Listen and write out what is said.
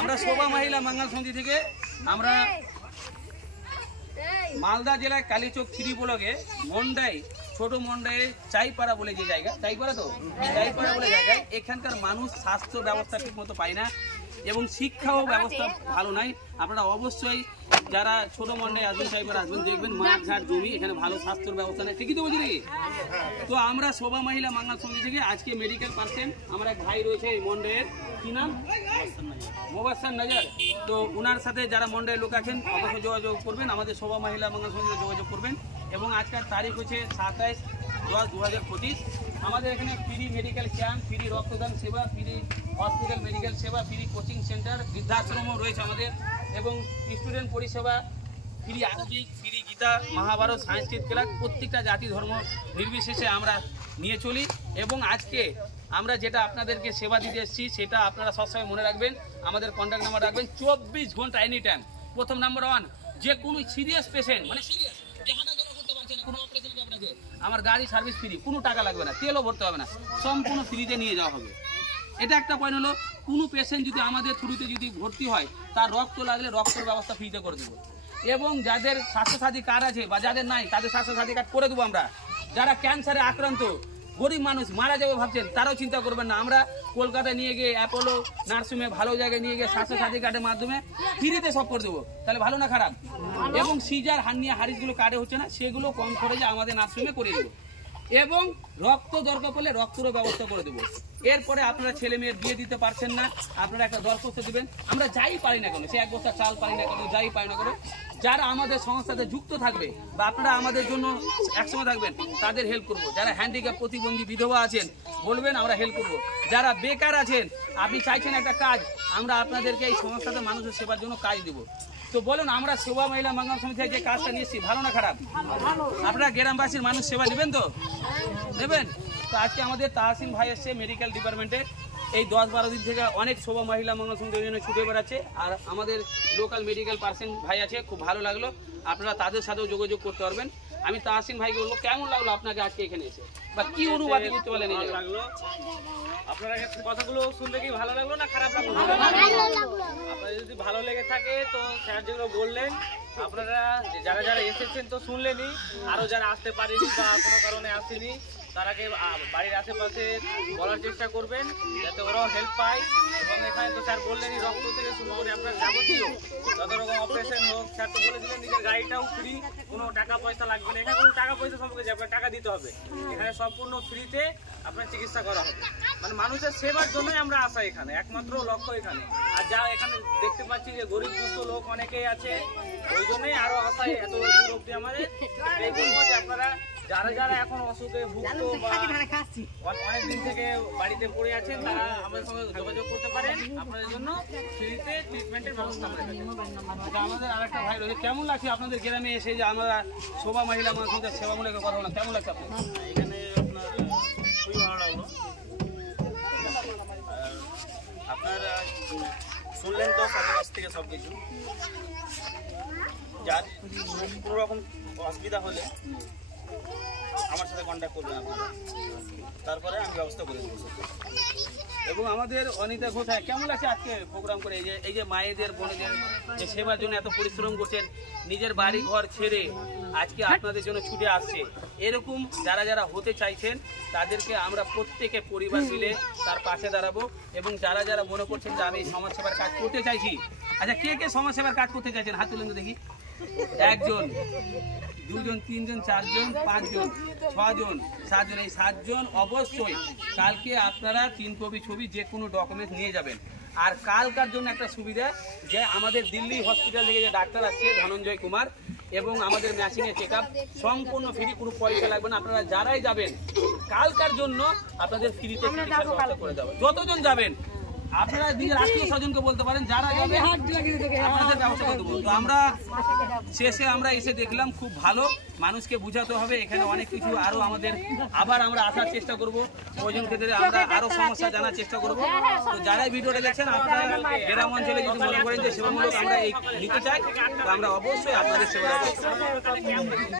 আমরা শোভা মহিলা মঙ্গল সমিতি থেকে আমরা মালদা জেলায় কালীচক 3 ব্লকে মন্ডাই ছোট মন্ডাই চাইপাড়া বলে যে জায়গা, চাইপাড়া তো চাইপাড়া বলে জায়গায় এখানকার মানুষ স্বাস্থ্য ব্যবস্থা ঠিক মতো পায় না এবং শিক্ষাও ব্যবস্থা ভালো নাই। আপনারা অবশ্যই যারা ছোট মন্ডাই আসবেন, চাইপাড়া আসবেন, দেখবেন মাঠ ঘাট জমি, এখানে ভালো স্বাস্থ্যের ব্যবস্থা নেই। ঠিকই তো বলছি নাকি? তো আমরা শোভা মহিলা মঙ্গল সমিতি থেকে আজকে মেডিকেল পার্সন আমার এক ভাই রয়েছে এই মন্ডাইয়ের, কি নাম? মোবাসার নজর। তো ওনার সাথে যারা মন্ডাইয়ের লোক আছেন অবশ্যই যোগাযোগ করবেন, আমাদের শোভা মহিলা মঙ্গল সমিতিতে যোগাযোগ করবেন। এবং আজকের তারিখ হচ্ছে 27/10/2025। আমাদের এখানে ফ্রি মেডিকেল ক্যাম্প, ফ্রি রক্তদান সেবা, ফ্রি হসপিটাল মেডিকেল সেবা, ফ্রি কোচিং সেন্টার, বৃদ্ধাশ্রমও রয়েছে আমাদের, এবং স্টুডেন্ট পরিষেবা, free Arabic, free Gita, Mahabharat, সাংস্কৃতিক ক্লাস, প্রত্যেকটা জাতি ধর্ম নির্বিশেষে আমরা নিয়ে চলি। এবং আজকে আমরা যেটা আপনাদেরকে সেবা দিতে এসেছি সেটা আপনারা সবসময় মনে রাখবেন, আমাদের কন্ট্যাক্ট নাম্বার রাখবেন 24 ঘন্টা এনি টাইম। প্রথম নাম্বার 1, যে কোনো সিরিয়াস পেশেন্ট, মানে সিরিয়াস কোনো অপারেশন ব্যাপার আছে, আমার গাড়ি সার্ভিস ফ্রি, কোনো টাকা লাগবে না, তেলও ভরতে হবে না, সম্পূর্ণ ফ্রিতে নিয়ে যাওয়া হবে। এটা একটা পয়েন্ট হলো। কোনো পেশেন্ট যদি আমাদের থ্রুতে যদি ভর্তি হয় তার রক্ত লাগলে রক্তের ব্যবস্থা ফ্রিতে করে দেবো। এবং যাদের স্বাস্থ্যসাথী কার্ড আছে বা যাদের নাই তাদের স্বাস্থ্যসাথী কার্ড করে দেবো আমরা। যারা ক্যান্সারে আক্রান্ত গরিব মানুষ মারা যাবে ভাবছেন, তারাও চিন্তা করবেন না, আমরা কলকাতায় নিয়ে গিয়ে অ্যাপোলো নার্সিংহোমে ভালো জায়গায় নিয়ে গিয়ে স্বাস্থ্যসাথী কার্ডের মাধ্যমে ফ্রিতে সব করে দেবো। তাহলে ভালো না খারাপ? এবং সিজার হার্নিয়া হারিসগুলো কার্ডে হচ্ছে না, সেগুলো কম খরচে আমাদের নার্সিংহোমে করে দেবো। এবং রক্ত দরকার পড়লে রক্তেরও ব্যবস্থা করে দেবো। এরপরে আপনারা ছেলে মেয়ের বিয়ে দিতে পারছেন না, আপনারা একটা দরখাস্ত দেবেন, আমরা যাই পারি না কেন, সে 1 বস্তা চাল পারি না কেন, যাই পারি না কেন, যারা আমাদের সংস্থাতে যুক্ত থাকবে বা আপনারা আমাদের জন্য একসঙ্গে থাকবেন তাদের হেল্প করব। যারা হ্যান্ডিক্যাপ প্রতিবন্ধী বিধবা আছেন বলবেন, আমরা হেল্প করব। যারা বেকার আছেন, আপনি চাইছেন একটা কাজ, আমরা আপনাদেরকে এই সংস্থাতে মানুষের সেবার জন্য কাজ দেবো। তো বলুন, আমরা শোভা মহিলা মঙ্গল সমিতি যে কাজটা নিয়েছি ভালো না খারাপ? আপনারা গ্রামবাসীর মানুষ সেবা নেবেন তো? নেবেন তো? আজকে আমাদের তাহসিন ভাই এসছে মেডিকেল ডিপার্টমেন্টে, এই 10-12 দিন থেকে অনেক শোভা মহিলা মঙ্গল সমিতির জন্য ছুটে বেড়াচ্ছে। আর আমাদের লোকাল মেডিকেল পার্সন ভাই আছে, খুব ভালো লাগলো, আপনারা তাদের সাথেও যোগাযোগ করতে পারবেন। আমি তাহসিন ভাইকে বলবো, কেমন লাগলো আপনাকে আজকে এখানে এসে, বা কি অনুবাদ করতে পারলেন? লাগলো আপনারা কথাগুলো শুনলে কি ভালো লাগলো না খারাপ লাগলো? আপনার যদি ভালো লেগে থাকে তো স্যার যেগুলো বললেন, আপনারা যারা যারা এসেছেন তো শুনলেনই, আরো যারা আসতে পারেনি বা কোনো কারণে আসেনি তারাকে বাড়ির আশেপাশে বলার চেষ্টা করবেন যাতে ওরাও হেল্প পায়। এবং এখানে তো স্যার বললেনই, রক্ত থেকে শুরু করে আপনার যাবতীয় যত রকম অপারেশন হোক, স্যার তো বলে দিলেন নিজের গাড়িটাও ফ্রি, কোনো টাকা পয়সা লাগবে না। এখানে কোনো টাকা পয়সা সম্পর্কে যে আপনার টাকা দিতে হবে, এখানে সম্পূর্ণ ফ্রিতে আপনার চিকিৎসা করা হবে। মানে মানুষের সেবার জন্যই আমরা আসা, এখানে একমাত্র লক্ষ্য এখানে। আর যা এখানে দেখতে পাচ্ছি যে গরিব দুস্থ লোক অনেকেই আছে, ওই জন্যই আরো আসায় এত দূর অব্দি আমাদের। এই বলবো যে আপনারা যারা যারা এখন অসুখে ভুগত বা অনেকদিন থেকে বাড়িতে পড়ে আছেন, তারা আমাদের সঙ্গে যোগাযোগ করতে পারেন, আপনাদের জন্য ফ্রিতে ট্রিটমেন্টের ব্যবস্থা করে থাকি। আমাদের আরেকটা ভাই রয়েছে, কেমন লাগছে আপনাদের গ্রামে এসে যে আমরা শোভা মহিলা মঙ্গল সমিতির সেবামূলক কথা বললাম, কেমন লাগছে আপনার? এখানে আপনার খুবই ভালো লাগলো। আপনারা শুনলেন তো সাথে কাছ থেকে সব কিছু। যার কোনো রকম অসুবিধা হলে আমার সাথে কন্ট্যাক্ট করবেন আপনারা, তারপরে আমি ব্যবস্থা করে দেবো। এবং আমাদের অনিতা ঘোষ, কেমন লাগছে আজকে প্রোগ্রাম করে? এই যে মায়েদের বোনেদের যে সেবার জন্য এত পরিশ্রম করছেন, নিজের বাড়ি ঘর ছেড়ে আজকে আপনাদের জন্য ছুটে আসছে। এরকম যারা যারা হতে চাইছেন তাদেরকে আমরা প্রত্যেকে পরিবার মিলে তার পাশে দাঁড়াবো। এবং যারা যারা মনে করছেন যে আমি সমাজসেবার কাজ করতে চাইছি, আচ্ছা কে কে সমাজসেবার কাজ করতে চাইছেন হাত তুলেন তো দেখি। 1 জন, 2 জন, 3 জন, 4 জন, 5 জন, 6 জন, 7 জন। এই 7 জন অবশ্যই কালকে আপনারা 3 কপি ছবি যে কোনো ডকুমেন্ট নিয়ে যাবেন। আর কালকার জন্য একটা সুবিধা, যে আমাদের দিল্লি হসপিটাল থেকে যে ডাক্তার আসছে ধনঞ্জয় কুমার, এবং আমাদের মেশিনের চেক আপ সম্পূর্ণ ফ্রি, কোনো পয়সা লাগবে না। আপনারা যারাই যাবেন কালকার জন্য আপনাদের ফ্রিতে চিকিৎসার ব্যবস্থা করে দেওয়া। যতজন যাবেন আপনারা নিজের আত্মীয় স্বজনকে বলতে পারেন, যারা যাবে আপনাদের ব্যবস্থা করে দেবো। তো আমরা শেষে আমরা এসে দেখলাম খুব ভালো, মানুষকে বুঝাতে হবে এখানে অনেক কিছু, আরো আমাদের আবার আমরা আসার চেষ্টা করব, প্রয়োজন ক্ষেত্রে আমরা আরো সমস্যা জানার চেষ্টা করব। তো যারাই ভিডিওটা দেখছেন, আপনারা গ্রাম অঞ্চলে যদি মনে করেন যে সেবামূলক আমরা এই নিতে চাই, তো আমরা অবশ্যই আপনাদের সেবা